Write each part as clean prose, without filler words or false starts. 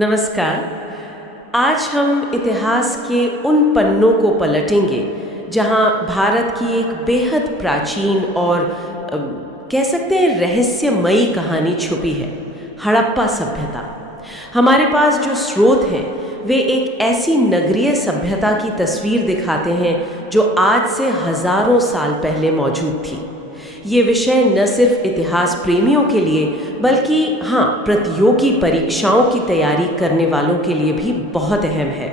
नमस्कार। आज हम इतिहास के उन पन्नों को पलटेंगे जहां भारत की एक बेहद प्राचीन और कह सकते हैं रहस्यमयी कहानी छुपी है, हड़प्पा सभ्यता। हमारे पास जो स्रोत हैं वे एक ऐसी नगरीय सभ्यता की तस्वीर दिखाते हैं जो आज से हजारों साल पहले मौजूद थी। ये विषय न सिर्फ इतिहास प्रेमियों के लिए बल्कि प्रतियोगी परीक्षाओं की तैयारी करने वालों के लिए भी बहुत अहम है।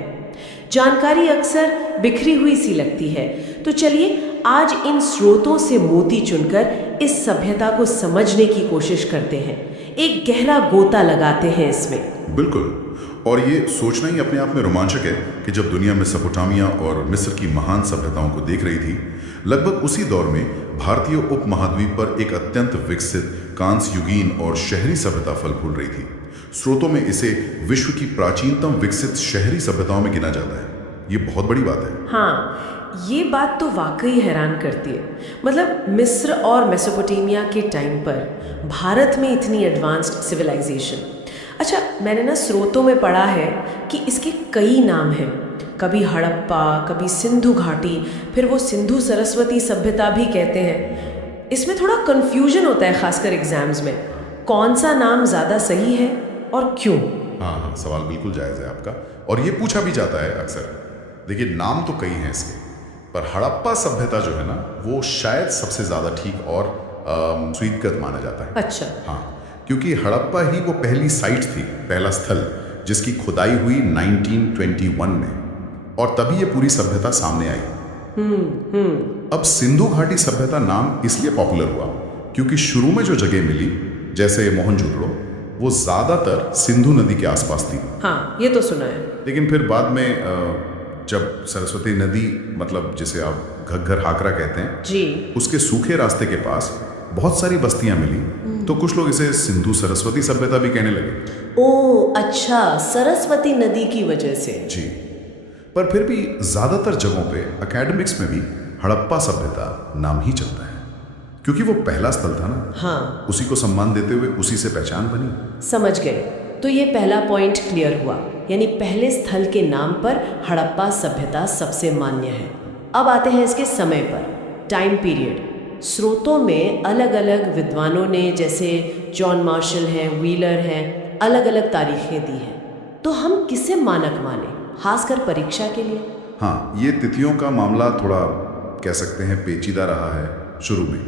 जानकारी अक्सर बिखरी हुई सी लगती है, तो चलिए आज इन स्रोतों से मोती चुनकर इस सभ्यता को समझने की कोशिश करते हैं, एक गहरा गोता लगाते हैं इसमें। बिल्कुल, और ये सोचना ही अपने आप में रोमांचक है कि जब दुनिया मेसोपोटामिया और मिस्र की महान सभ्यताओं को देख रही थी, लगभग उसी दौर में भारतीय उपमहाद्वीप पर एक अत्यंत विकसित कांस्य युगीन और शहरी सभ्यता फल फूल रही थी। स्रोतों में इसे विश्व की प्राचीनतम विकसित शहरी सभ्यताओं में गिना जाता है। ये बहुत बड़ी बात है। हाँ, ये बात तो वाकई हैरान करती है। मतलब मिस्र और मेसोपोटामिया के टाइम पर भारत में इतनी एडवांस्ड सिविलाइजेशन। अच्छा, मैंने ना स्रोतों में पढ़ा है कि इसके कई नाम हैं, कभी हड़प्पा, कभी सिंधु घाटी, फिर वो सिंधु सरस्वती सभ्यता भी कहते हैं। इसमें थोड़ा कंफ्यूजन होता है, खासकर एग्जाम्स में, कौन सा नाम ज़्यादा सही है और क्यों। हाँ, सवाल बिल्कुल जायज़ है आपका, और ये पूछा भी जाता है अक्सर। देखिए, नाम तो कई हैं इसके, पर हड़प्पा सभ्यता जो है ना, वो शायद सबसे ज़्यादा ठीक और स्वीकृत माना जाता है। अच्छा। हाँ, क्योंकि हड़प्पा ही वो पहली साइट थी, पहला स्थल जिसकी खुदाई हुई 1921 में, और तभी ये पूरी सभ्यता सामने आई। अब सिंधु घाटी सभ्यता नाम इसलिए पॉपुलर हुआ क्योंकि शुरू में जो जगह मिली, जैसे मोहनजोदड़ो, वो ज्यादातर सिंधु नदी के आसपास थी। हाँ, ये तो सुना है। लेकिन फिर बाद में जब सरस्वती नदी, मतलब जिसे आप घग्गर हाकरा कहते हैं जी, उसके सूखे रास्ते के पास बहुत सारी बस्तियां मिली, तो कुछ लोग इसे सिंधु सरस्वती सभ्यता भी कहने लगे। ओह अच्छा, सरस्वती नदी की वजह से। जी, पर फिर भी ज्यादातर जगहों पे एकेडमिक्स में भी हड़प्पा सभ्यता नाम ही चलता है, क्योंकि वो पहला स्थल था ना। हाँ, उसी को सम्मान देते हुए उसी से पहचान बनी। समझ गए। तो ये पहला पॉइंट क्लियर हुआ, यानी पहले स्थल के नाम पर हड़प्पा सभ्यता सबसे मान्य है। अब आते हैं इसके समय पर, टाइम पीरियड। स्रोतों में अलग अलग विद्वानों ने, जैसे जॉन मार्शल हैं, व्हीलर हैं, अलग अलग तारीखें दी हैं। तो हम किसे मानक माने, खासकर परीक्षा के लिए? हाँ, ये तिथियों का मामला थोड़ा कह सकते हैं पेचीदा रहा है शुरू में,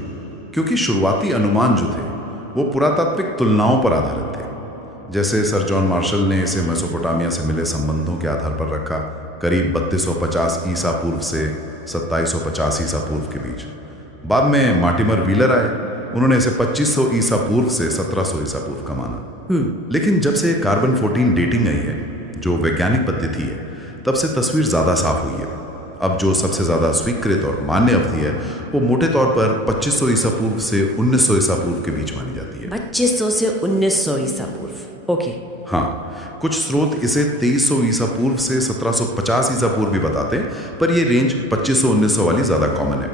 क्योंकि शुरुआती अनुमान जो थे वो पुरातात्विक तुलनाओं पर आधारित थे। जैसे सर जॉन मार्शल ने इसे मेसोपोटामिया से मिले संबंधों के आधार पर रखा, करीब 3250 ईसा पूर्व से 2750 ईसा पूर्व के बीच। बाद में मार्टिमर व्हीलर आए, उन्होंने इसे 2500 ईसा पूर्व से 1700 ईसा पूर्व का माना। लेकिन जब से कार्बन 14 डेटिंग आई है, जो वैज्ञानिक पद्धति है, तब से तस्वीर ज्यादा साफ हुई है। अब जो सबसे ज्यादा स्वीकृत और मान्य अवधि है, वो मोटे तौर पर 2500 ईसा पूर्व से 1900 ईसा पूर्व के बीच मानी जाती है। 2500 से 1900 ईसा पूर्व, ओके। हाँ, कुछ स्रोत इसे 2300 ईसा पूर्व से 1750 ईसा पूर्व भी बताते हैं, पर ये रेंज 2500-1900 वाली ज्यादा कॉमन है।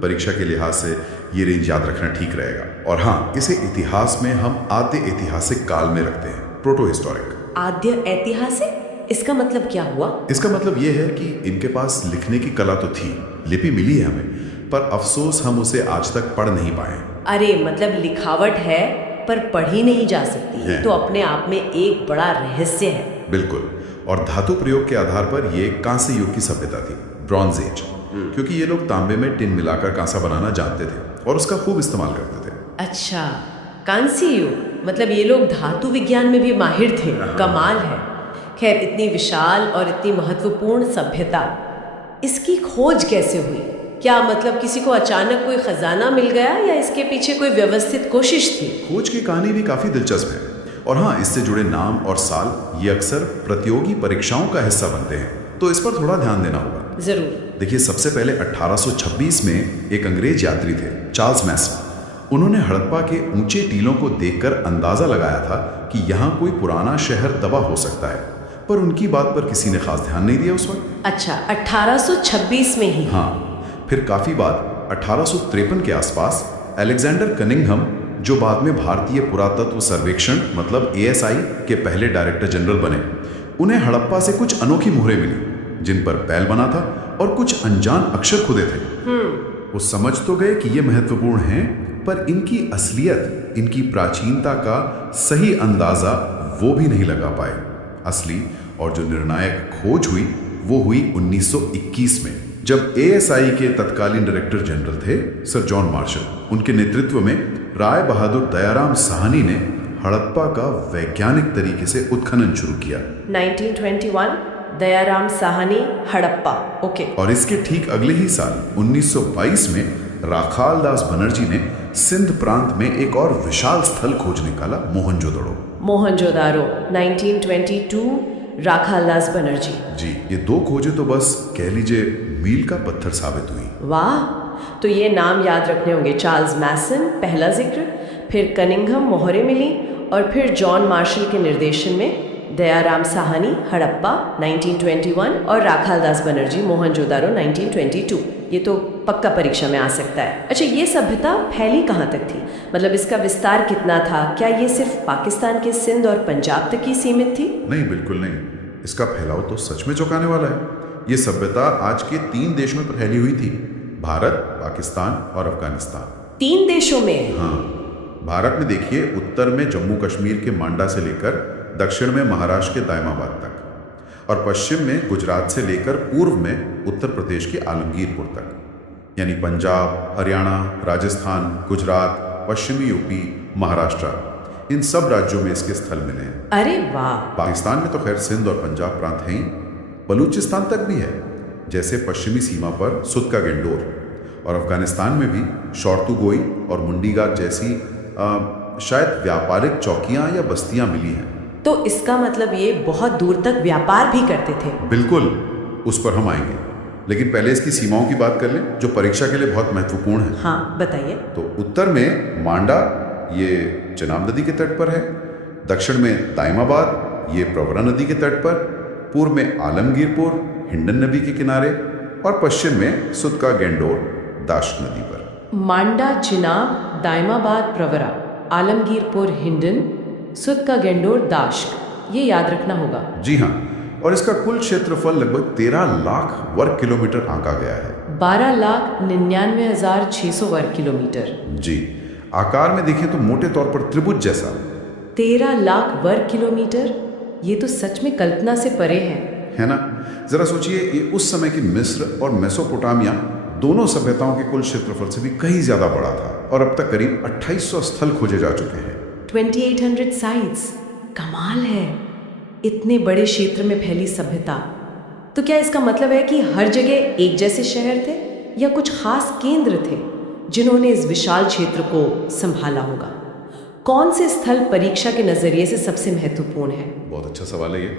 परीक्षा के लिहाज से ये रेंज याद रखना ठीक रहेगा। और हाँ, इसे इतिहास में हम आद्य ऐतिहासिक काल में रखते हैं, प्रोटो हिस्टोरिक। आद्य ऐतिहासिक, इसका मतलब क्या हुआ? इसका मतलब ये है कि इनके पास लिखने की कला तो थी, लिपि मिली है हमें, पर अफसोस हम उसे आज तक पढ़ नहीं पाए। अरे मतलब लिखावट है पर पढ़ी नहीं जा सकती है, तो अपने आप में एक बड़ा रहस्य है। बिल्कुल, और धातु प्रयोग के आधार पर ये कांस्य युग की सभ्यता थी, ब्रॉन्ज एज, क्योंकि ये लोग तांबे में टिन मिलाकर कांसा बनाना जानते थे और उसका खूब इस्तेमाल करते थे। अच्छा, कांस्य युग, मतलब ये लोग धातु विज्ञान में भी माहिर थे। कमाल है। खैर, इतनी विशाल और इतनी महत्वपूर्ण सभ्यता, इसकी खोज कैसे हुई? क्या मतलब किसी को अचानक कोई खजाना मिल गया या इसके पीछे कोई व्यवस्थित कोशिश थी? खोज की कहानी भी काफी दिलचस्प है, और हाँ, इससे जुड़े नाम और साल ये अक्सर प्रतियोगी परीक्षाओं का हिस्सा बनते हैं, तो इस पर थोड़ा ध्यान देना होगा। जरूर। देखिए, सबसे पहले 1826 में एक अंग्रेज यात्री थे, चार्ल्स मैसन। उन्होंने हड़प्पा के ऊंचे टीलों को देखकर अंदाजा लगाया था कि यहाँ कोई पुराना शहर दबा हो सकता है, पर उनकी बात पर किसी ने खास ध्यान नहीं दिया उस वक्त। अच्छा, 1826 में ही? हाँ, फिर काफी बाद 1853 के आसपास अलेक्जेंडर कनिंघम जो बाद में भारतीय पुरातत्व सर्वेक्षण मतलब ASI के पहले डायरेक्टर जनरल बने, उन्हें हड़प्पा से कुछ अनोखी मोहरें मिली जिन पर बैल बना था और कुछ अनजान अक्षर खुदे थे। वो समझ तो गए कि ये महत्वपूर्ण हैं, पर इनकी असलियत, इनकी प्राचीनता का सही अंदाजा वो भी नहीं लगा पाए। असली और जो निर्णायक खोज हुई वो हुई 1921 में, जब ASI के तत्कालीन डायरेक्टर जनरल थे सर जॉन मार्शल। उनके नेतृत्व में राय बहादुर दयाराम साहनी ने हड़प्पा का वैज्ञानिक तरीके से उत्खनन शुरू किया। 1921 दयाराम साहनी, हड़प्पा। ओके। और इसके ठीक अगले ही साल 1922 में राखाल दास बनर्जी ने सिंध प्रांत में एक और विशाल स्थल खोज निकाला, मोहनजोदड़ो। मोहनजोदारो 1922, राखालदास बनर्जी। जी, ये दो खोजें तो बस कह लीजिए मील का पत्थर साबित हुई। वाह, तो ये नाम याद रखने होंगे। चार्ल्स मैसन पहला जिक्र, फिर कनिंघम मोहरे मिली, और फिर जॉन मार्शल के निर्देशन में दयाराम साहनी, हड़प्पा 1921 और राखालदास बनर्जी, मोहनजोदारो 1922। ये तो पक्का परीक्षा में आ सकता है। अच्छा, ये सभ्यता फैली कहाँ तक थी? मतलब इसका विस्तार कितना था? क्या ये सिर्फ पाकिस्तान के सिंध और पंजाब तक ही सीमित थी? नहीं, बिल्कुल नहीं। इसका फैलाव तो सच में चौंकाने वाला है। ये सभ्यता आज के 3 देशों में फैली हुई थी, भारत, पाकिस्तान और अफगानिस्तान। 3 देशों में? हाँ, भारत में देखिए, उत्तर में जम्मू कश्मीर के मांडा से लेकर दक्षिण में महाराष्ट्र के दायमाबाद तक, और पश्चिम में गुजरात से लेकर पूर्व में उत्तर प्रदेश के आलमगीरपुर तक, यानी पंजाब, हरियाणा, राजस्थान, गुजरात, पश्चिमी यूपी, महाराष्ट्र, इन सब राज्यों में इसके स्थल मिले हैं। अरे वाह। पाकिस्तान में तो खैर सिंध और पंजाब प्रांत हैं ही, बलूचिस्तान तक भी है, जैसे पश्चिमी सीमा पर सुद का गेंडोर, और अफगानिस्तान में भी शौर्तुगोई और मुंडीगाग जैसी शायद व्यापारिक चौकियां या बस्तियां मिली हैं। तो इसका मतलब ये बहुत दूर तक व्यापार भी करते थे? बिल्कुल, उस पर हम आएंगे, लेकिन पहले इसकी सीमाओं की बात कर लें, जो परीक्षा के लिए बहुत महत्वपूर्ण है। हाँ, बताइए। तो उत्तर में मांडा, ये चिनाब नदी के तट पर है, दक्षिण में दायमाबाद, ये प्रवरा नदी के तट पर, पूर्व में आलमगीरपुर, हिंडन नदी के किनारे, और पश्चिम में सुद का गेंडोर, दाश्त नदी पर। मांडा, चिनाब, दायमाबाद, प्रवरा, आलमगीरपुर, हिंडन, सुद का गेंडोर, दाश्क, ये याद रखना होगा। जी हाँ, और इसका कुल क्षेत्रफल लगभग 13 लाख वर्ग किलोमीटर आंका गया है। 12,99,600 वर्ग किलोमीटर। जी, आकार में देखें तो मोटे तौर पर त्रिभुज जैसा। 13 लाख वर्ग किलोमीटर, ये तो सच में कल्पना से परे है ना? जरा सोचिए, ये उस समय की मिस्र और मेसोपोटामिया दोनों सभ्यताओं के कुल क्षेत्रफल से भी कहीं ज्यादा बड़ा था, और अब तक करीब 2800 स्थल खोजे जा चुके हैं। 2800 साइट्स, कमाल है। इतने बड़े क्षेत्र में फैली सभ्यता। तो क्या इसका मतलब है कि हर जगह एक जैसे शहर थे, या कुछ खास केंद्र थे जिन्होंने इस विशाल क्षेत्र को संभाला होगा? कौन से स्थल परीक्षा के नजरिए से सबसे महत्वपूर्ण है? बहुत अच्छा सवाल है ये।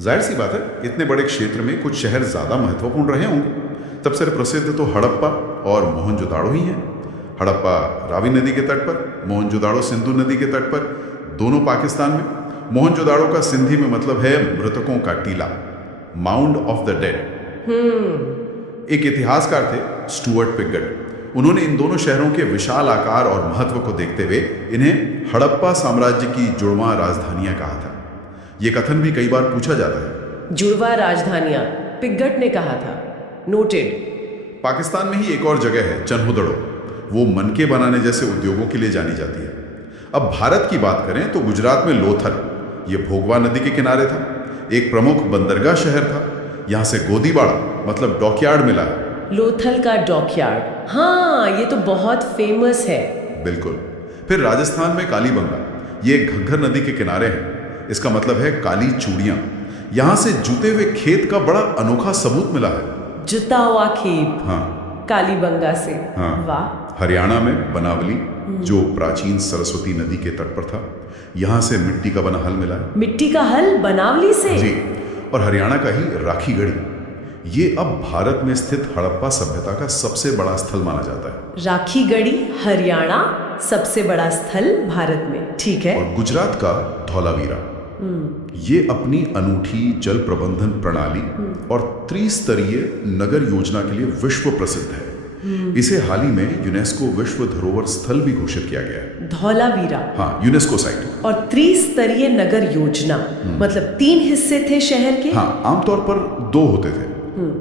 जाहिर सी बात है, इतने बड़े क्षेत्र में कुछ शहर ज्यादा महत्वपूर्ण रहे होंगे। सबसे प्रसिद्ध तो हड़प्पा और मोहनजोदाड़ो ही हैं। हड़प्पा रावी नदी के तट पर, मोहनजोदाड़ो सिंधु नदी के तट पर, दोनों पाकिस्तान में। मोहनजोदाड़ो का सिंधी में मतलब है मृतकों का टीला, माउंड ऑफ द डेड। एक इतिहासकार थे स्टुअर्ट पिगट। उन्होंने इन दोनों शहरों के विशाल आकार और महत्व को देखते हुए इन्हें हड़प्पा साम्राज्य की जुड़वां राजधानियां कहा था। यह कथन भी कई बार पूछा जाता है। जुड़वां राजधानियां पिगट ने कहा था। नोटेड। पाकिस्तान में ही एक और जगह है, चन्हुदड़ो। वो मनके बनाने जैसे उद्योगों के लिए जानी जाती है। अब भारत की बात करें तो गुजरात में लोथल, ये भोगवा नदी के किनारे था, एक प्रमुख बंदरगाह शहर था। यहाँ से गोदीबाड़ा मतलब डॉकयार्ड मिला है। लोथल का डॉकयार्ड, हाँ, ये तो बहुत फेमस है। बिल्कुल। फिर राजस्थान में कालीबंगा, ये घग्गर नदी के किनारे है। इसका मतलब है काली चूड़ियां। यहाँ से जुते हुए खेत का बड़ा अनोखा सबूत मिला है। जुता हुआ खेत, हाँ, कालीबंगा से। हाँ। वाह। हरियाणा में बनावली, जो प्राचीन सरस्वती नदी के तट पर था, यहाँ से मिट्टी का बना हल मिला है। मिट्टी का हल बनावली से? जी। और हरियाणा का ही राखीगढ़ी, ये अब भारत में स्थित हड़प्पा सभ्यता का सबसे बड़ा स्थल माना जाता है। राखीगढ़ी, हरियाणा, सबसे बड़ा स्थल भारत में, ठीक है। और गुजरात का धौलावीरा, ये अपनी अनूठी जल प्रबंधन प्रणाली और त्रिस्तरीय नगर योजना के लिए विश्व प्रसिद्ध है। इसे हाल ही में यूनेस्को विश्व धरोहर स्थल भी घोषित किया गया है। धौलावीरा। हाँ, यूनेस्को साइट। और त्रिस्तरीय नगर योजना, मतलब 3 हिस्से थे शहर के। हाँ, आमतौर पर 2 होते थे,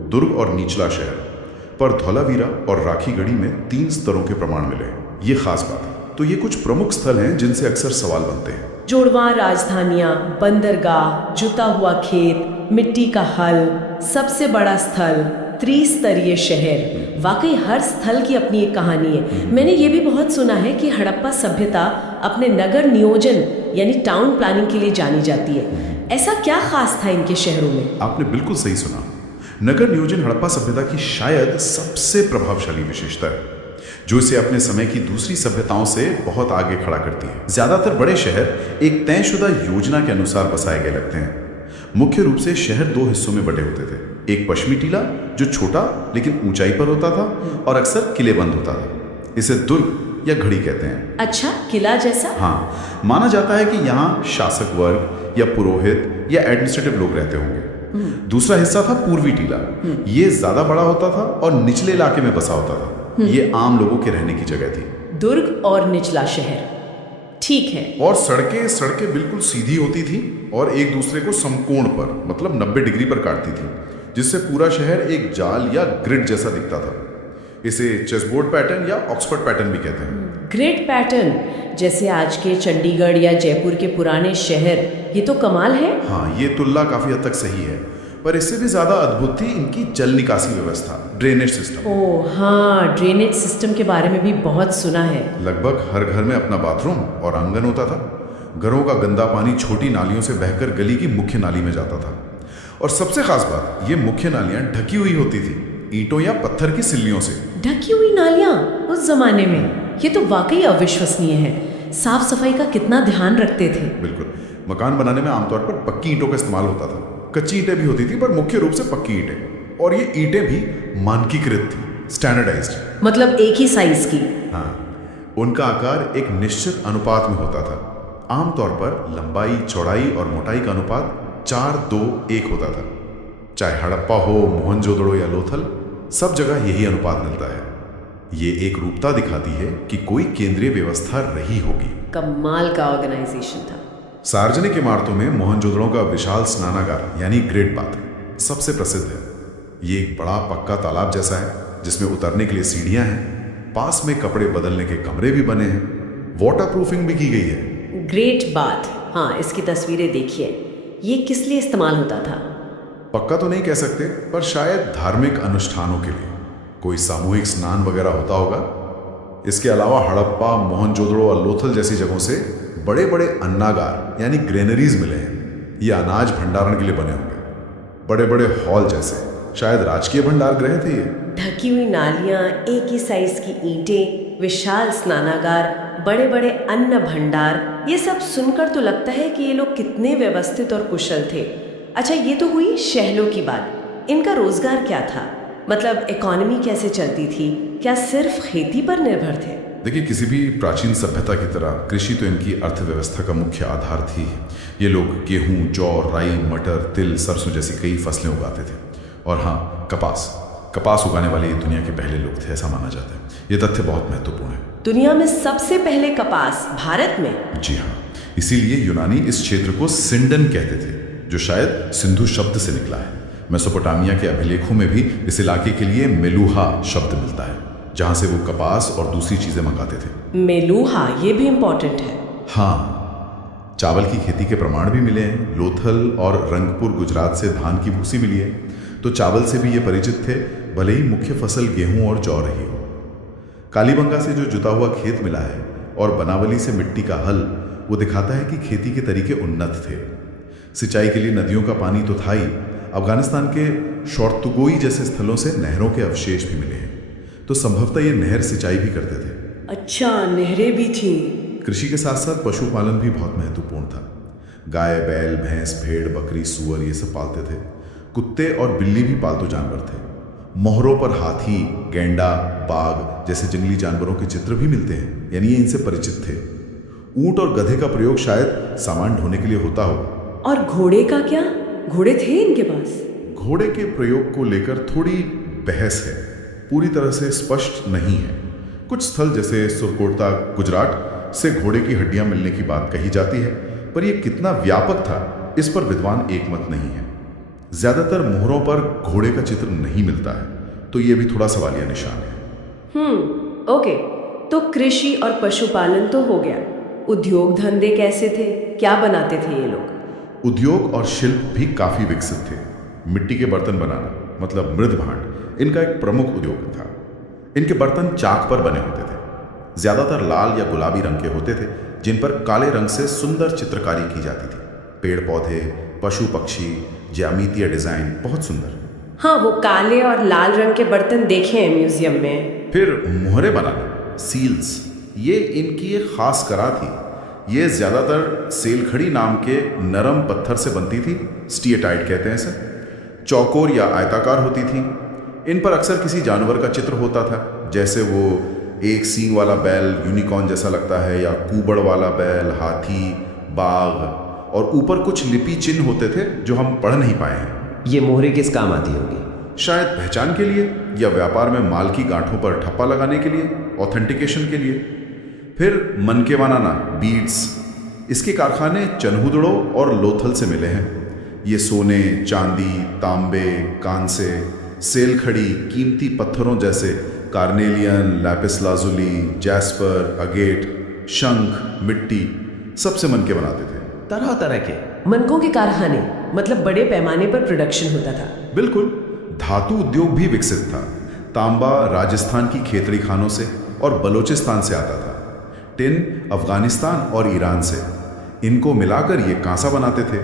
दुर्ग और निचला शहर, पर धौलावीरा और राखीगढ़ी में 3 स्तरों के प्रमाण मिले। ये खास बात है। तो ये कुछ प्रमुख स्थल हैं जिनसे अक्सर सवाल बनते हैं। जोड़वां राजधानियां, बंदरगाह, जुता हुआ खेत, मिट्टी का हल, सबसे बड़ा स्थल, त्रिस्तरीय शहर। वाकई हर स्थल की अपनी एक कहानी है। मैंने ये भी बहुत सुना है कि हड़प्पा सभ्यता अपने नगर नियोजन यानी टाउन प्लानिंग के लिए जानी जाती है। ऐसा क्या खास था इनके शहरों में? आपने बिल्कुल सही सुना। नगर नियोजन हड़प्पा सभ्यता की शायद सबसे प्रभावशाली विशेषता है, जो इसे अपने समय की दूसरी सभ्यताओं से बहुत आगे खड़ा करती है। ज्यादातर बड़े शहर एक तयशुदा योजना के अनुसार बसाए गए लगते हैं। मुख्य रूप से शहर 2 हिस्सों में बटे होते थे। एक पश्चिमी टीला, जो छोटा लेकिन ऊंचाई पर होता था और अक्सर किलेबंद होता था। इसे दुर्ग या घड़ी कहते हैं। अच्छा, किला जैसा? हाँ, माना जाता है कि यहाँ शासक वर्ग या पुरोहित या एडमिनिस्ट्रेटिव लोग रहते होंगे। दूसरा हिस्सा था पूर्वी टीला। ये ज्यादा बड़ा होता था और निचले इलाके में बसा होता था। ये आम लोगों के रहने की जगह थी। दुर्ग और निचला शहर, ठीक है। और सड़कें बिल्कुल सीधी होती थी और एक दूसरे को समकोण पर, मतलब 90 डिग्री पर काटती थी, जिससे पूरा शहर एक जाल या ग्रिड जैसा दिखता था। इसे चेसबोर्ड पैटर्न या ऑक्सफोर्ड पैटर्न भी कहते हैं। ग्रिड पैटर्न, जैसे आज के चंडीगढ़ या जयपुर के पुराने शहर। ये तो कमाल है। हाँ, ये तुलना काफी हद तक सही है, पर इससे भी ज्यादा अद्भुत थी इनकी जल निकासी व्यवस्था, ड्रेनेज सिस्टम। ओह हाँ, ड्रेनेज सिस्टम के बारे में भी बहुत सुना है। लगभग हर घर में अपना बाथरूम और आंगन होता था। घरों का गंदा पानी छोटी नालियों से बहकर गली की मुख्य नाली में जाता था। और सबसे खास बात, ये मुख्य नालियां ढकी हुई होती थी, ईंटों या पत्थर की सिल्लियों से। ढकी हुई नालियां उस जमाने में? ये तो वाकई अविश्वसनीय है। साफ सफाई का कितना ध्यान रखते थे। बिल्कुल। मकान बनाने में आमतौर पर पक्की ईंटों का इस्तेमाल होता था। कच्ची ईंटें भी होती थी, पर मुख्य रूप से पक्की ईंटें। और ये ईंटें भी मानकीकृत थी, स्टैंडर्डाइज्ड। मतलब एक ही साइज की? हाँ, उनका आकार एक निश्चित अनुपात में होता था। आमतौर पर लंबाई, चौड़ाई और मोटाई का अनुपात 4:2:1 होता था। चाहे हड़प्पा हो, मोहनजोदड़ो या लोथल, सब जगह यही अनुपात मिलता है। ये एक रूपता दिखाती है कि कोई केंद्रीय व्यवस्था रही होगी। कमाल का ऑर्गेनाइजेशन था। सार्वजनिक इमारतों में मोहनजोदड़ो का विशाल स्नानागार यानी ग्रेट बाथ सबसे प्रसिद्ध है। ये एक बड़ा पक्का तालाब जैसा है, जिसमें उतरने के लिए सीढ़ियां हैं। पास में कपड़े बदलने के कमरे भी बने हैं। वाटर प्रूफिंग भी की गई है। ग्रेट बाथ, हाँ, इसकी तस्वीरें देखिए। ये किस लिए इस्तेमाल होता था? पक्का तो नहीं कह सकते, पर शायद धार्मिक अनुष्ठानों के लिए, कोई सामूहिक स्नान वगैरह होता होगा। इसके अलावा हड़प्पा, मोहनजोदड़ो और लोथल जैसी जगहों से बड़े बड़े अन्नागार यानी ग्रेनरीज मिले हैं। ये अनाज भंडारण के लिए बने होंगे। बड़े बड़े हॉल जैसे, शायद राजकीय भंडार गृह थे ये। ढकी हुई नालियां, एक ही साइज की ईंटें, विशाल स्नानागार, बड़े बड़े अन्न भंडार, ये सब सुनकर तो लगता है कि ये लोग कितने व्यवस्थित और कुशल थे। अच्छा, ये तो हुई शहरों की बात। इनका रोजगार क्या था? मतलब इकोनॉमी कैसे चलती थी? क्या सिर्फ खेती पर निर्भर थे? देखिए, किसी भी प्राचीन सभ्यता की तरह कृषि तो इनकी अर्थव्यवस्था का मुख्य आधार थी। ये लोग गेहूं, जौ, राई, मटर, तिल, सरसों जैसी कई फसलें उगाते थे। और हाँ, कपास उगाने वाले ये दुनिया के पहले लोग थे, ऐसा माना जाता है। ये तथ्य बहुत महत्वपूर्ण है। दुनिया में सबसे पहले कपास भारत में? जी हाँ, इसीलिए यूनानी इस क्षेत्र को सिंडन कहते थे, जो शायद सिंधु शब्द से निकला है। मेसोपोटामिया के अभिलेखों में भी इस इलाके के लिए मेलूहा शब्द मिलता है, जहां से वो कपास और दूसरी चीजें मंगाते थे। मेलूहा, ये भी इंपॉर्टेंट है। हाँ, चावल की खेती के प्रमाण भी मिले हैं। लोथल और रंगपुर गुजरात से धान की भूसी मिली है, तो चावल से भी ये परिचित थे, भले ही मुख्य फसल गेहूं और जौ रही हो। कालीबंगा से जो जुता हुआ खेत मिला है और बनावली से मिट्टी का हल, वो दिखाता है कि खेती के तरीके उन्नत थे। सिंचाई के लिए नदियों का पानी तो था ही, अफगानिस्तान के शौर्तुगोई जैसे स्थलों से नहरों के अवशेष भी मिले हैं, तो संभवतः ये नहर सिंचाई भी करते थे। अच्छा, नहरें भी थी। कृषि के साथ साथ पशुपालन भी बहुत महत्वपूर्ण था। गाय, बैल, भैंस, भेड़, बकरी, सुअर ये सब पालते थे। कुत्ते और बिल्ली भी पालतू जानवर थे। मोहरों पर हाथी, गैंडा, बाघ जैसे जंगली जानवरों के चित्र भी मिलते हैं, यानी ये इनसे परिचित थे। ऊंट और गधे का प्रयोग शायद सामान ढोने के लिए होता होगा। और घोड़े का क्या? घोड़े थे इनके पास? घोड़े के प्रयोग को लेकर थोड़ी बहस है। पूरी तरह से स्पष्ट नहीं है। कुछ स्थल जैसे सुरकोटता गुजरात से घोड़े की हड्डियां मिलने की बात कही जाती है, पर यह कितना व्यापक था इस पर विद्वान एकमत नहीं है। ज्यादातर मोहरों पर घोड़े का चित्र नहीं मिलता है, तो यह भी थोड़ा सवालिया निशान है। ओके, तो कृषि और पशुपालन तो हो गया। उद्योग धंधे कैसे थे? क्या बनाते थे ये लोग? उद्योग और शिल्प भी काफी विकसित थे। मिट्टी के बर्तन बनाना, मतलब मृद भांड, इनका एक प्रमुख उद्योग था। इनके बर्तन चाक पर बने होते थे, ज्यादातर लाल या गुलाबी रंग के होते थे, जिन पर काले रंग से सुंदर चित्रकारी की जाती थी। पेड़ पौधे, पशु पक्षी, ज्यामितीय डिजाइन, बहुत सुंदर। हाँ, वो काले और लाल रंग के बर्तन देखे हैं म्यूजियम में। फिर मोहरे बनाना, सील्स, ये इनकी एक खास कला थी। ये ज्यादातर सेलखड़ी नाम के नरम पत्थर से बनती थी, स्टीएटाइट कहते हैं इसे। चौकोर या आयताकार होती थी। इन पर अक्सर किसी जानवर का चित्र होता था, जैसे वो एक सींग वाला बैल यूनिकॉर्न जैसा लगता है, या कुबड़ वाला बैल, हाथी, बाघ, और ऊपर कुछ लिपि चिन्ह होते थे जो हम पढ़ नहीं पाए हैं। ये मोहरे किस काम आती होगी? शायद पहचान के लिए, या व्यापार में माल की गांठों पर ठप्पा लगाने के लिए, ऑथेंटिकेशन के लिए। फिर मनके बनाना, बीड्स, इसके कारखाने चनहुदड़ो और लोथल से मिले हैं। ये सोने, चांदी, तांबे, कांसे, सेलखड़ी, कीमती पत्थरों जैसे carnelian, Lapis lazuli, jasper, agate, शंख, मिट्टी, सबसे मनके बनाते थे। तरह तरह के मनकों के कारखाने, मतलब बड़े पैमाने पर प्रोडक्शन होता था। बिल्कुल। धातु उद्योग भी विकसित था। तांबा राजस्थान की खेतड़ी खानों से और बलोचिस्तान से आता था। टिन अफगानिस्तान और ईरान से। इनको मिलाकर ये कांसा बनाते थे।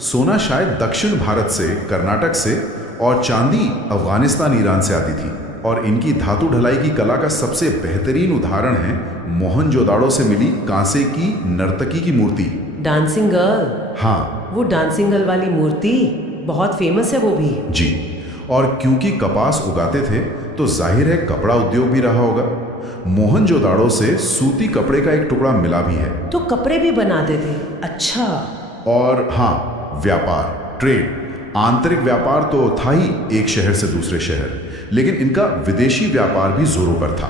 सोना शायद दक्षिण भारत से, कर्नाटक से, और चांदी अफगानिस्तान ईरान से आती थी। और इनकी धातु ढलाई की कला का सबसे बेहतरीन उदाहरण है मोहनजोदाड़ो से मिली कांसे की नर्तकी की मूर्ति, डांसिंग गर्ल। हाँ, वो डांसिंग गर्ल वाली मूर्ति बहुत फेमस है वो भी। जी। और क्योंकि कपास उगाते थे तो जाहिर है कपड़ा उद्योग भी रहा होगा। मोहनजोदाड़ो से सूती कपड़े का एक टुकड़ा मिला भी है। तो कपड़े भी बनाते थे। अच्छा। और हाँ, व्यापार, ट्रेड, आंतरिक व्यापार तो था ही एक शहर से दूसरे शहर, लेकिन इनका विदेशी व्यापार भी जोरों पर था।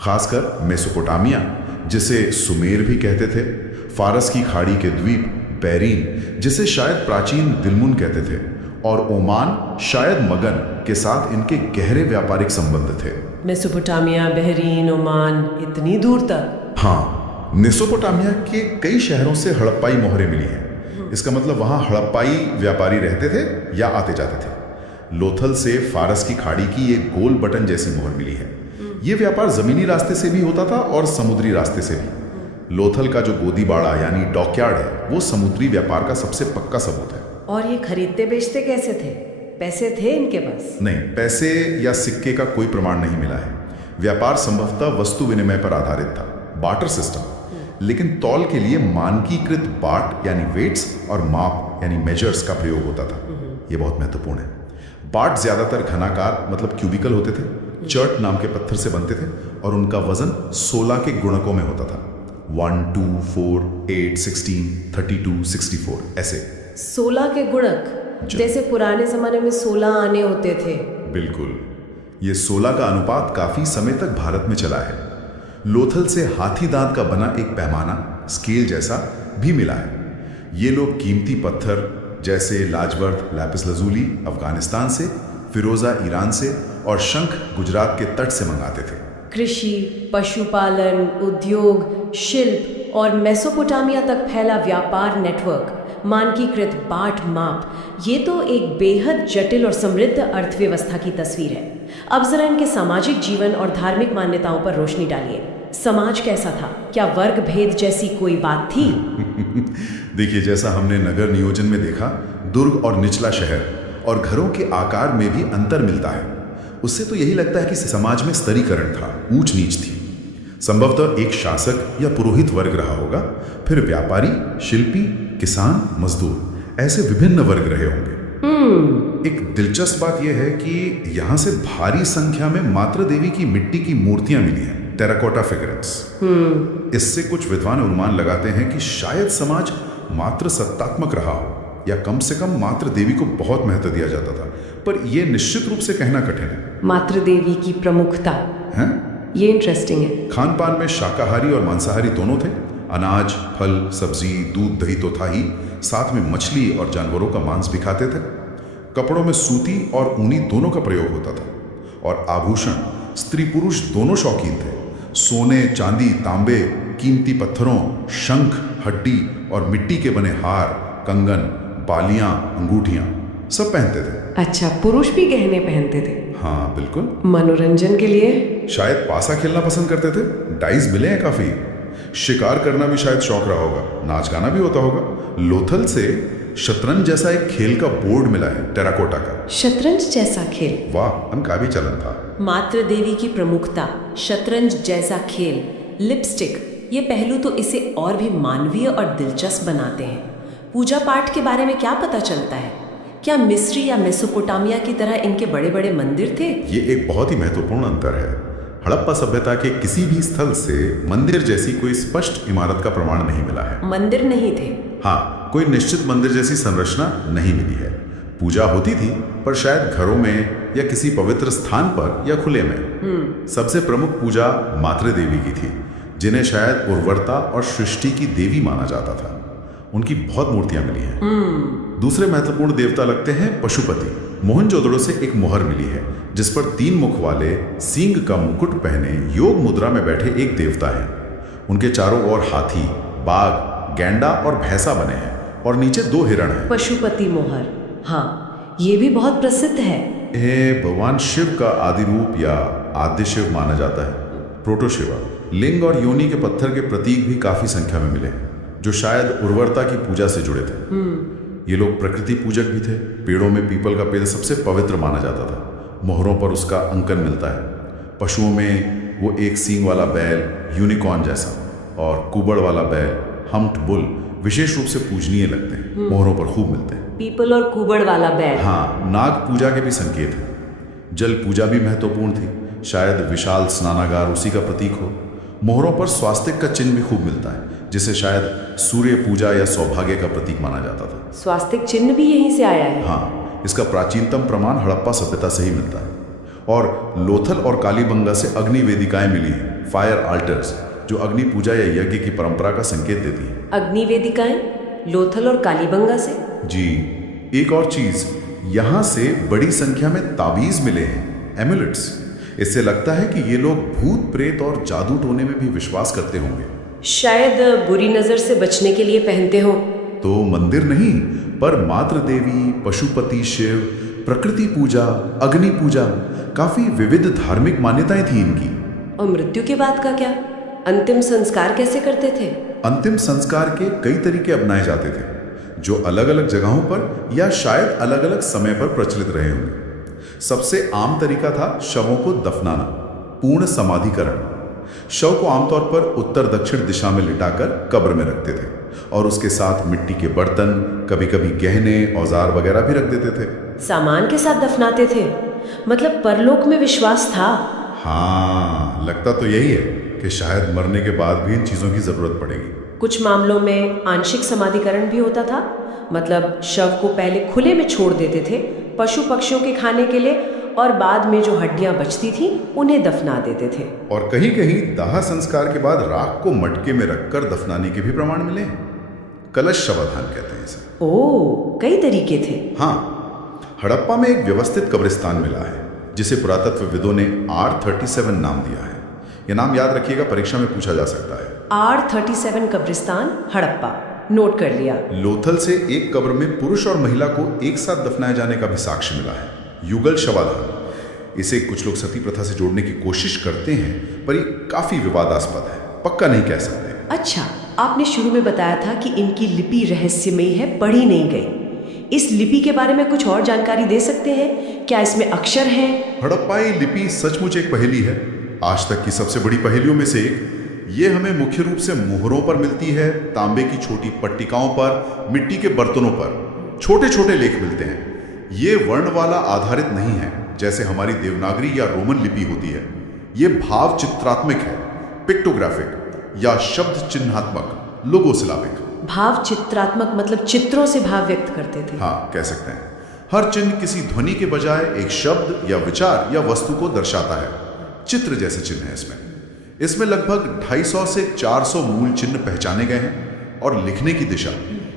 खासकर मेसोपोटामिया, जिसे सुमेर भी कहते थे, फारस की खाड़ी के द्वीप बैरीन, जिसे शायद प्राचीन दिलमुन कहते थे, और ओमान, शायद मगन, के साथ इनके गहरे व्यापारिक संबंध थे। मेसोपोटामिया, बहरीन, ओमान, इतनी दूर तक? हाँ, मेसोपोटामिया के कई शहरों से हड़प्पाई मोहरें मिली हैं। इसका मतलब वहां हड़प्पाई व्यापारी रहते थे या आते जाते थे। लोथल से फारस की खाड़ी की एक गोल बटन जैसी मोहर मिली है। यह व्यापार जमीनी रास्ते से भी होता था और समुद्री रास्ते से भी। लोथल का जो गोदीबाड़ा यानी डॉकयार्ड है, वो समुद्री व्यापार का सबसे पक्का सबूत है। और ये खरीदते बेचते कैसे थे? पैसे थे इनके पास? नहीं, पैसे या सिक्के का कोई प्रमाण नहीं मिला है। व्यापार संभवतः वस्तु विनिमय पर आधारित था, बार्टर सिस्टम। लेकिन तौल के लिए मानकीकृत बाट यानी वेट्स और माप यानी मेजर्स का प्रयोग होता था। यह बहुत महत्वपूर्ण है। बाट ज्यादातर घनाकार, मतलब क्यूबिकल होते थे, चर्ट नाम के पत्थर से बनते थे, और उनका वजन 16 के गुणकों में होता था। 1, 2, 4, 8, 16, 32, 64 ऐसे। 16 के गुणक, जैसे पुराने जमाने में 16 आने होते थे। बिल्कुल। ये 16 का अनुपात काफी समय तक भारत में चला है। लोथल से हाथी दांत का बना एक पैमाना, स्केल जैसा, भी मिला है। ये लोग कीमती पत्थर जैसे लाजवर्थ, लैपिस लजूली अफगानिस्तान से, फिरोजा ईरान से, और शंख गुजरात के तट से मंगाते थे। कृषि, पशुपालन, उद्योग, शिल्प और मेसोपोटामिया तक फैला व्यापार नेटवर्क, मानकीकृत बाट माप, ये तो एक बेहद जटिल और समृद्ध अर्थव्यवस्था की तस्वीर है। अब जरा इनके सामाजिक जीवन और धार्मिक मान्यताओं पर रोशनी डालिए। समाज कैसा था? क्या वर्ग भेद जैसी कोई बात थी? देखिए, जैसा हमने नगर नियोजन में देखा, दुर्ग और निचला शहर और घरों के आकार में भी अंतर मिलता है। उससे तो यही लगता है कि समाज में स्तरीकरण था, ऊंच नीच थी। संभवतः एक शासक या पुरोहित वर्ग रहा होगा, फिर व्यापारी, शिल्पी, किसान, मजदूर, ऐसे विभिन्न वर्ग रहे होंगे। एक दिलचस्प बात यह है कि यहां से भारी संख्या में मातृ देवी की मिट्टी की मूर्तियां मिली हैं, टेराकोटा फिगरेंट्स। इससे कुछ विद्वान अनुमान लगाते हैं कि शायद समाज मात्र सत्तात्मक रहा हो, या कम से कम मातृ देवी को बहुत महत्व दिया जाता था, पर यह निश्चित रूप से कहना कठिन है। मातृ देवी की प्रमुखता हैं? ये इंटरेस्टिंग है। खान पान में शाकाहारी और मांसाहारी दोनों थे। अनाज, फल, सब्जी, दूध, दही तो था ही, साथ में मछली और जानवरों का मांस भी खाते थे। कपड़ों में सूती और ऊनी दोनों का प्रयोग होता था, और आभूषण स्त्री पुरुष दोनों शौकीन थे। सोने, चांदी, तांबे, कीमती पत्थरों, शंख, हड्डी और मिट्टी के बने हार, कंगन, बालियां, अंगूठियां सब पहनते थे। अच्छा, पुरुष भी गहने पहनते थे? हाँ बिल्कुल। मनोरंजन के लिए? शायद पासा खेलना पसंद करते थे। डाइस मिले हैं काफी। शिकार करना भी शायद शौक रहा होगा। नाच गाना भी होता होगा। लोथल से शतरंज जैसा एक खेल का बोर्ड मिला है, टेराकोटा का। शतरंज जैसा खेल? वाह, उनका भी चलन था। मातृ देवी की प्रमुखता, शतरंज जैसा खेल, लिपस्टिक, ये पहलू तो इसे और भी मानवीय और दिलचस्प बनाते हैं। पूजा पाठ के बारे में क्या पता चलता है? क्या मिस्री या मेसोपोटामिया की तरह इनके बड़े बड़े मंदिर थे? ये एक बहुत ही महत्वपूर्ण अंतर है। हड़प्पा सभ्यता के किसी भी स्थल से मंदिर जैसी कोई स्पष्ट इमारत का प्रमाण नहीं मिला है। मंदिर नहीं थे? हाँ, कोई निश्चित मंदिर जैसी संरचना नहीं मिली है। पूजा होती थी, पर शायद घरों में या किसी पवित्र स्थान पर या खुले में। सबसे प्रमुख पूजा मातृ देवी की थी, जिन्हें शायद उर्वरता और सृष्टि की देवी माना जाता था। उनकी बहुत मूर्तियां मिली हैं। दूसरे महत्वपूर्ण देवता लगते हैं पशुपति। मोहनजोदड़ो से एक मोहर मिली है, जिस पर 3 मुख वाले सींग का मुकुट पहने योग मुद्रा में बैठे एक देवता है। उनके चारों ओर हाथी, बाघ, गैंडा और भैंसा बने हैं, और नीचे 2 हिरण हैं। पशुपति मोहर, हाँ, ये भी बहुत प्रसिद्ध है। यह भगवान शिव का आदि रूप या आद्य शिव माना जाता है, प्रोटोशिवा। लिंग और योनि के पत्थर के प्रतीक भी काफी संख्या में मिले, जो शायद उर्वरता की पूजा से जुड़े थे। ये लोग प्रकृति पूजक भी थे। पेड़ों में पीपल का पेड़ सबसे पवित्र माना जाता था। मोहरों पर उसका अंकन मिलता है। पशुओं में वो एक सींग वाला बैल, यूनिकॉर्न जैसा, और कुबड़ वाला बैल, हम्प्ड बुल, विशेष रूप से पूजनीय लगते हैं। मोहरों पर खूब मिलते हैं। पीपल और कुबड़ वाला बैल, हाँ, नाग पूजा के भी संकेत हैं। जल पूजा भी महत्वपूर्ण थी। शायद विशाल स्नानागार उसी का प्रतीक हो। मोहरों पर स्वास्तिक का चिन्ह भी खूब मिलता है, जिसे शायद सूर्य पूजा या सौभाग्य का प्रतीक माना जाता था। स्वास्तिक चिन्ह भी यहीं से आया है? हाँ, इसका प्राचीनतम प्रमाण हड़प्पा सभ्यता से ही मिलता है। और लोथल और कालीबंगा से अग्नि वेदिकाएं मिली हैं, फायर आल्टर्स, जो अग्नि पूजा या यज्ञ की परंपरा का संकेत देती है। अग्नि वेदिकाएं लोथल और कालीबंगा से? जी। एक और चीज, यहां से बड़ी संख्या में ताबीज मिले हैं, एमुलेट्स। इससे लगता है कि ये लोग भूत प्रेत और जादू टोने में भी विश्वास करते होंगे। शायद बुरी नजर से बचने के लिए पहनते हो। तो मंदिर नहीं, पर मातृ देवी, पशुपति शिव, प्रकृति पूजा, अग्नि पूजा, काफी विविध धार्मिक मान्यताएं थी इनकी। और मृत्यु के बाद का क्या? अंतिम संस्कार कैसे करते थे? अंतिम संस्कार के कई तरीके अपनाए जाते थे, जो अलग अलग जगहों पर या शायद अलग अलग समय पर प्रचलित रहे होंगे। सबसे आम तरीका था शवों को दफनाना, पूर्ण समाधिकरण। शव को आमतौर पर उत्तर दक्षिण दिशा में लिटाकर कब्र में रखते थे, और उसके साथ मिट्टी के बर्तन, कभी कभी गहने, औजार वगैरह भी रख देते थे। सामान के साथ दफनाते थे? मतलब परलोक में विश्वास था? हाँ, लगता तो यही है कि शायद मरने के बाद भी इन चीजों की जरूरत पड़ेगी। कुछ मामलों में आंशिक समाधिकरण भी होता था। मतलब शव को पहले खुले में छोड़ देते थे पशु पक्षियों के खाने के लिए, और बाद में जो हड्डियां बचती थी उन्हें दफना देते थे। और कहीं कहीं दाह संस्कार के बाद राख को मटके में रखकर दफनाने के भी प्रमाण मिले हैं। कलश शवाधान कहते हैं इसे। ओह, कई तरीके थे। हाँ, हड़प्पा में एक व्यवस्थित कब्रिस्तान मिला है, जिसे पुरातत्वविदों ने R37 नाम दिया है। यह नाम याद रखिएगा, परीक्षा में पूछा जा सकता है। R37 कब्रिस्तान, हड़प्पा, नोट कर लिया। लोथल से एक कब्र में पुरुष और महिला को एक साथ दफनाए जाने का भी साक्ष्य मिला है, युगल शवाधान। इसे कुछ लोग सती प्रथा से जोड़ने की कोशिश करते हैं, पर ये काफी विवादास्पद है, पक्का नहीं कह सकते। अच्छा, आपने शुरू में बताया था कि इनकी लिपि रहस्यमयी है, पढ़ी नहीं गई। इस लिपि के बारे में कुछ और जानकारी दे सकते हैं? क्या इसमें अक्षर हैं? हड़प्पाई लिपि सचमुच एक पहेली है, आज तक की सबसे बड़ी पहेलियों में से एक। ये हमें मुख्य रूप से मोहरों पर मिलती है, तांबे की छोटी पट्टिकाओं पर, मिट्टी के बर्तनों पर छोटे छोटे लेख मिलते हैं। ये वर्णवाला आधारित नहीं है, जैसे हमारी देवनागरी या रोमन लिपि होती है। ये भाव चित्रात्मक है, पिक्टोग्राफिक या शब्द चिन्हात्मक, लोगोसिलाबिक। भाव चित्रात्मक मतलब चित्रों से भाव व्यक्त करते थे। हाँ, कह सकते हैं। हर चिन्ह किसी ध्वनि के बजाय एक शब्द या विचार या वस्तु को दर्शाता है। चित्र जैसे चिन्ह है इसमें लगभग 250 से 400 मूल चिन्ह पहचाने गए हैं। और लिखने की दिशा,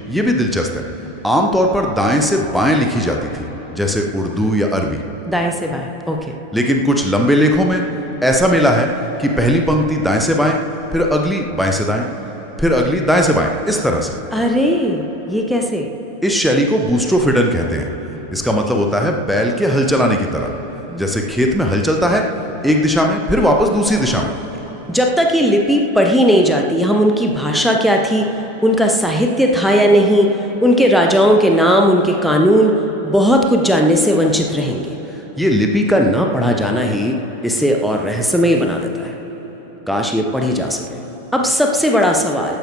ये भी दिलचस्प है। आमतौर पर दाएं से बाएं लिखी जाती थी, जैसे उर्दू या अरबी। दाएं से बाएं, ओके। लेकिन कुछ लंबे लेखों में ऐसा मिला है कि पहली पंक्ति दाएं से बाएं, फिर अगली बाएं से दाएं, फिर अगली दाएं से बाएं, इस तरह से। अरे ये कैसे? इस शैली को बूस्ट्रोफिडन कहते हैं। इसका मतलब होता है बैल के हल चलाने की तरह। जैसे खेत में हल चलता है एक दिशा में, फिर वापस दूसरी दिशा में। जब तक ये लिपि पढ़ी नहीं जाती, हम उनकी भाषा क्या थी, उनका साहित्य था या नहीं, उनके राजाओं के नाम, उनके कानून, बहुत कुछ जानने से वंचित रहेंगे। ये लिपि का ना पढ़ा जाना ही इसे और रहस्यमयी बना देता है। काश ये पढ़ी जा सके। अब सबसे बड़ा सवाल,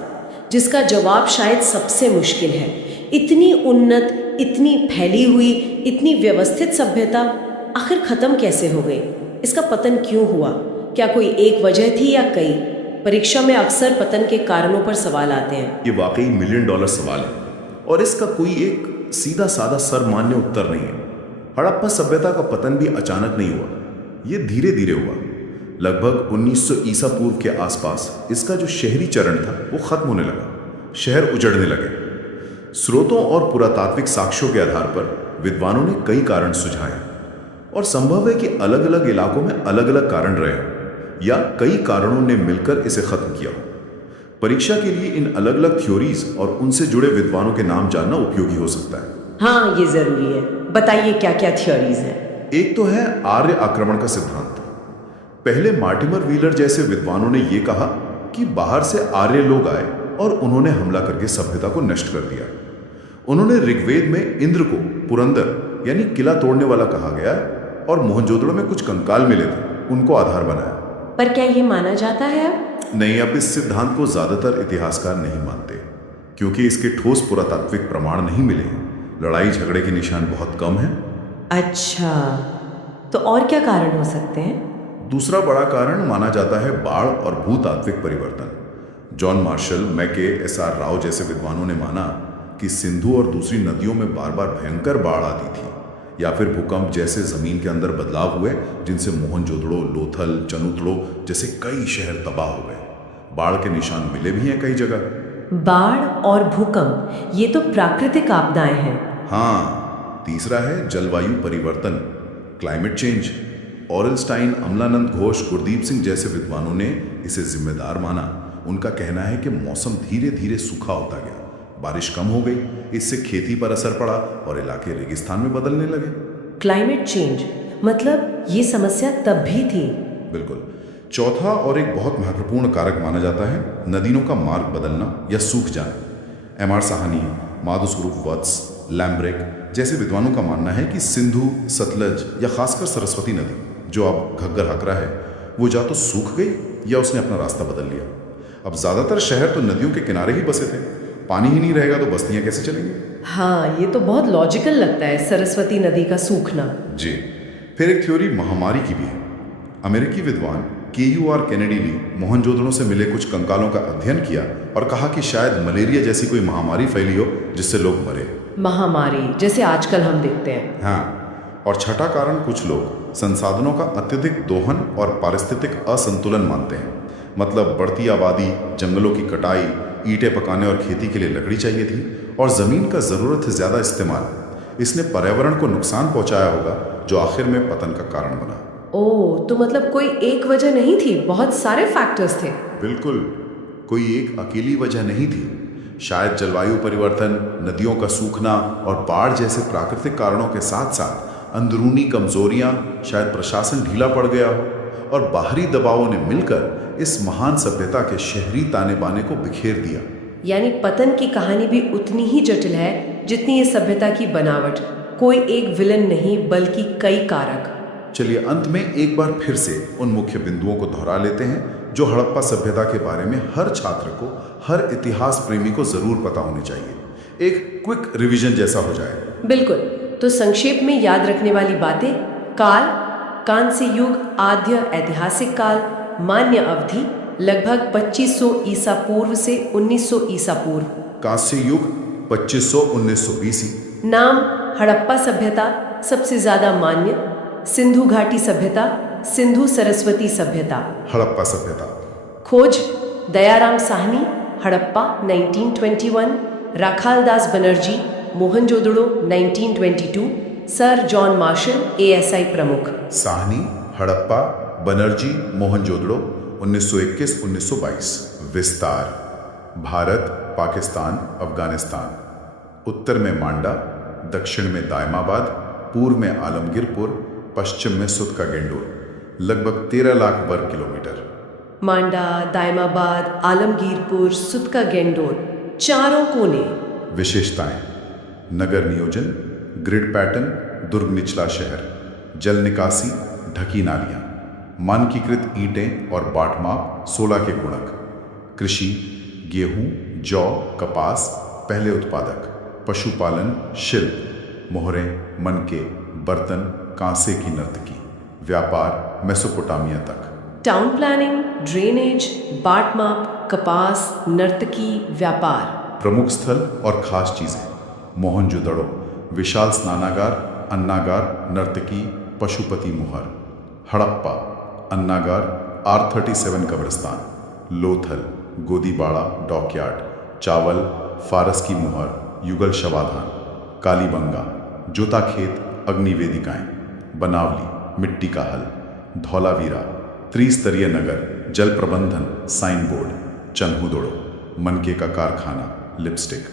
जिसका जवाब शायद सबसे मुश्किल है, इतनी उन्नत, इतनी फैली हुई, इतनी व्यवस्थित सभ्यता आखिर खत्म कैसे हो गई? इसका पतन क्यों हुआ? क्या कोई एक वजह थी या कई? परीक्षा में अक्सर पतन के कारणों पर सवाल आते हैं। ये वाकई $1 मिलियन सवाल है और इसका कोई एक सीधा साधा सर्वमान्य उत्तर नहीं है। हड़प्पा सभ्यता का पतन भी अचानक नहीं हुआ, ये धीरे धीरे हुआ। लगभग 1900 ईसा पूर्व के आसपास इसका जो शहरी चरण था वो खत्म होने लगा, शहर उजड़ने लगे। स्रोतों और पुरातात्विक साक्ष्यों के आधार पर विद्वानों ने कई कारण सुझाए और संभव है कि अलग अलग इलाकों में अलग अलग कारण रहे हों या कई कारणों ने मिलकर इसे खत्म किया हो। परीक्षा के लिए इन अलग अलग थ्योरीज और उनसे जुड़े विद्वानों के नाम जानना उपयोगी हो सकता है। हाँ, ये जरूरी है। बताइए क्या क्या थ्योरीज हैं? एक तो है आर्य आक्रमण का सिद्धांत। पहले मार्टिमर व्हीलर जैसे विद्वानों ने यह कहा कि बाहर से आर्य लोग आए और उन्होंने हमला करके सभ्यता को नष्ट कर दिया। उन्होंने ऋग्वेद में इंद्र को पुरंदर यानी किला तोड़ने वाला कहा गया और मोहनजोदड़ो में कुछ कंकाल मिले थे, उनको आधार बनाया। पर क्या ये माना जाता है अब? नहीं, अब इस सिद्धांत को ज्यादातर इतिहासकार नहीं मानते क्योंकि इसके ठोस पुरातात्विक प्रमाण नहीं मिले हैं। लड़ाई झगड़े के निशान बहुत कम हैं। अच्छा, तो और क्या कारण हो सकते हैं? दूसरा बड़ा कारण माना जाता है बाढ़ और भूतात्विक परिवर्तन। जॉन मार्शल, मैके, एस.आर. राव जैसे विद्वानों ने माना कि सिंधु और दूसरी नदियों में बार बार भयंकर बाढ़ आती थी या फिर भूकंप जैसे जमीन के अंदर बदलाव हुए जिनसे मोहनजोदड़ो, लोथल, चनुतड़ो जैसे कई शहर तबाह हो गए। बाढ़ के निशान मिले भी हैं कई जगह। बाढ़ और भूकंप, ये तो प्राकृतिक आपदाएं हैं। हाँ, तीसरा है जलवायु परिवर्तन, क्लाइमेट चेंज। ऑरेलस्टाइन, अमलानंद घोष, गुरदीप सिंह जैसे विद्वानों ने इसे जिम्मेदार माना। उनका कहना है कि मौसम धीरे धीरे सूखा होता गया, बारिश कम हो गई, इससे खेती पर असर पड़ा और इलाके रेगिस्तान में बदलने लगे। क्लाइमेट चेंज मतलब ये समस्या तब भी थी? बिल्कुल। चौथा और एक बहुत महत्वपूर्ण कारक माना जाता है नदियों का मार्ग बदलना या सूख जाना। एम.आर. साहनी, माधुस्वरूप वत्स, लैम्ब्रेक जैसे विद्वानों का मानना है कि सिंधु, सतलज या खासकर सरस्वती नदी, जो अब घग्गर हकरा है, वो या तो सूख गई या उसने अपना रास्ता बदल लिया। अब ज्यादातर शहर तो नदियों के किनारे ही बसे थे, पानी ही नहीं रहेगा तो बस्तियां कैसे चलेंगी? हाँ, ये तो बहुत लॉजिकल लगता है, सरस्वती नदी का सूखना। जी। फिर एक थ्योरी महामारी की भी है। अमेरिकी विद्वान के.यू.आर. कैनेडी ने मोहनजोदड़ो से मिले कुछ कंकालों का अध्ययन किया और कहा कि शायद मलेरिया जैसी कोई महामारी फैली हो जिससे लोग मरे। महामारी जैसे आजकल हम देखते हैं। हाँ, और छठा कारण कुछ लोग संसाधनों का अत्यधिक दोहन और पारिस्थितिक असंतुलन मानते हैं। मतलब बढ़ती आबादी, जंगलों की कटाई, ईंटें पकाने और खेती के लिए लकड़ी चाहिए थी और जमीन का जरूरत से ज्यादा इस्तेमाल, इसने पर्यावरण को नुकसान पहुंचाया होगा जो आखिर में पतन का कारण बना। ओह, तो मतलब कोई एक वजह नहीं थी, बहुत सारे फैक्टर्स थे। बिल्कुल, कोई एक अकेली वजह नहीं थी। शायद जलवायु परिवर्तन, नदियों का सूखना और बाढ़ जैसे प्राकृतिक कारणों के साथ साथ अंदरूनी कमजोरियां, शायद प्रशासन ढीला पड़ गया हो और बाहरी दबावों ने मिलकर इस महान सभ्यता के शहरी ताने बाने को बिखेर दिया। यानी पतन की कहानी भी उतनी ही जटिल है जितनी ये सभ्यता की बनावट। कोई एक विलन नहीं बल्कि कई कारक। चलिए अंत में एक बार फिर से उन मुख्य बिंदुओं को दोहरा लेते हैं जो हड़प्पा सभ्यता के बारे में हर छात्र को, हर इतिहास प्रेमी को जरूर पता होनी चाहिए। एक क्विक रिवीजन जैसा हो जाए। बिल्कुल, तो संक्षेप में याद रखने वाली बातें: काल, कांस्य युग, आद्य ऐतिहासिक काल, मान्य अवधि, लगभग 2500 ईसा पूर्व से 1900 ईसा पूर्व। कांस्य युग 2500-1900 BC। नाम हड़प्पा सभ्यता सबसे ज्यादा मान्य, सिंधु घाटी सभ्यता, सिंधु सरस्वती सभ्यता। हड़प्पा सभ्यता। खोज Dayaram Sahni, Harappa 1921, Rakhaldas Banerjee, Mohenjodaro 1922, sir John Marshall ASI प्रमुख। साहनी, हड़प्पा, बनर्जी, मोहनजोदड़ो 1921-1922। विस्तार भारत, पाकिस्तान, अफगानिस्तान। उत्तर में मांडा, दक्षिण में दायमाबाद, पूर्व में आलमगीरपुर, पश्चिम में सुतका गेंडोर। लगभग 13 लाख वर्ग किलोमीटर। मांडा, दायमाबाद, आलमगीरपुर, सुतका गेंडोर, चारों कोने। विशेषताएं: नगर नियोजन, ग्रिड पैटर्न, दुर्ग निचला शहर, जल निकासी, ढकी नालियां, मानकीकृत ईंटें और बाट माप 16 के गुणक। कृषि गेहूं, जौ, कपास पहले उत्पादक। पशुपालन, शिल्प, मोहरें, मनके, बर्तन, कांसे की नर्तकी। व्यापार मेसोपोटामिया तक। टाउन प्लानिंग, ड्रेनेज, बाट माप, कपास, नर्तकी, व्यापार। प्रमुख स्थल और खास चीजें: मोहनजोदड़ो, विशाल स्नानागार, अन्नागार, नर्तकी, पशुपति मोहर। हड़प्पा, अन्नागार, R37 कब्रिस्तान। लोथल, गोदीबाड़ा डॉकयार्ड, चावल, फारस की मोहर, युगल शवाधान। कालीबंगा, जोता खेत, अग्निवेदिकाएं। बनावली, मिट्टी का हल। धौलावीरा, त्रिस्तरीय नगर, जल प्रबंधन, साइन बोर्ड। चन्हुदोड़ो, मनके का कारखाना, लिपस्टिक।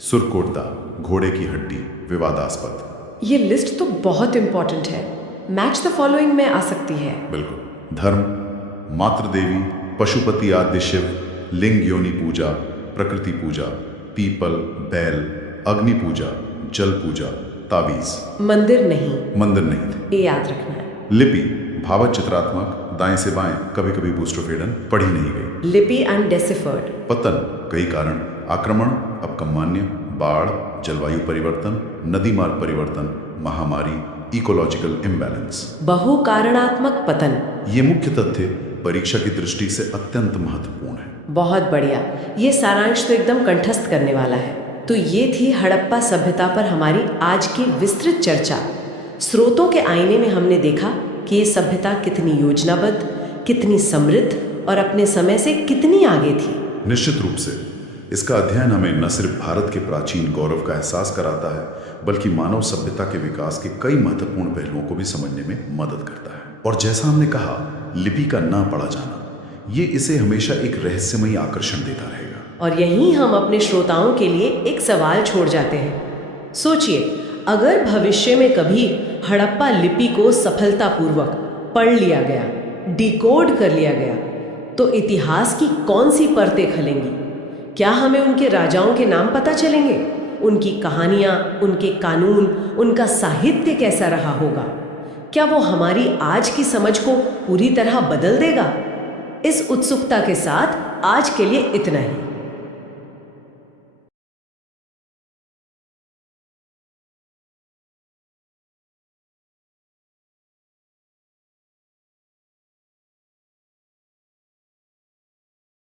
सुरकोटदा, घोड़े की हड्डी, विवादास्पद। ये लिस्ट तो बहुत इंपॉर्टेंट है। मैच द फॉलोइंग में आ सकती है। बिल्कुल। धर्म, मातृदेवी, पशुपति आद्य शिव, लिंग योनि पूजा, प्रकृति पूजा, पीपल, बैल, अग्नि पूजा, जल पूजा, ताबीज। मंदिर नहीं। मंदिर नहीं थे। ये याद रखना है। लिपि, भावत चित्रात्मक, दाएं से बाएं, कभी कभी बूस्टोफेडन, पढ़ी नहीं गई। लिपि एंड डेसिफर्ड। पतन, कई कारण: आक्रमण, अपकम्मान्य, बाढ़, जलवायु परिवर्तन, नदी मार्ग परिवर्तन, महामारी, इकोलॉजिकल इम्बैलेंस। बहुकारणात्मक पतन। ये मुख्य तथ्य परीक्षा की दृष्टि से अत्यंत महत्वपूर्ण है। बहुत बढ़िया। ये सारांश तो एकदम कंठस्थ करने वाला है। तो ये थी हड़प्पा सभ्यता पर हमारी आज की विस्तृत चर्चा। स्रोतों के आईने में हमने देखा कि ये सभ्यता कितनी योजनाबद्ध, कितनी समृद्ध और अपने समय से कितनी आगे थी। निश्चित रूप से इसका अध्ययन हमें न सिर्फ भारत के प्राचीन गौरव का एहसास कराता है, बल्कि मानव सभ्यता के विकास के कई महत्वपूर्ण पहलुओं को भी समझने में मदद करता है। और जैसा हमने कहा, लिपि का ना पढ़ा जाना, ये इसे हमेशा एक रहस्यमयी आकर्षण देता रहेगा। और यहीं हम अपने श्रोताओं के लिए एक सवाल छोड़ जाते हैं। सोचिए, अगर भविष्य में कभी हड़प्पा लिपि को सफलतापूर्वक पढ़ लिया गया, डिकोड कर लिया गया, तो इतिहास की कौन सी परतें खलेंगी? क्या हमें उनके राजाओं के नाम पता चलेंगे? उनकी कहानियाँ, उनके कानून, उनका साहित्य कैसा रहा होगा? क्या वो हमारी आज की समझ को पूरी तरह बदल देगा? इस उत्सुकता के साथ आज के लिए इतना ही।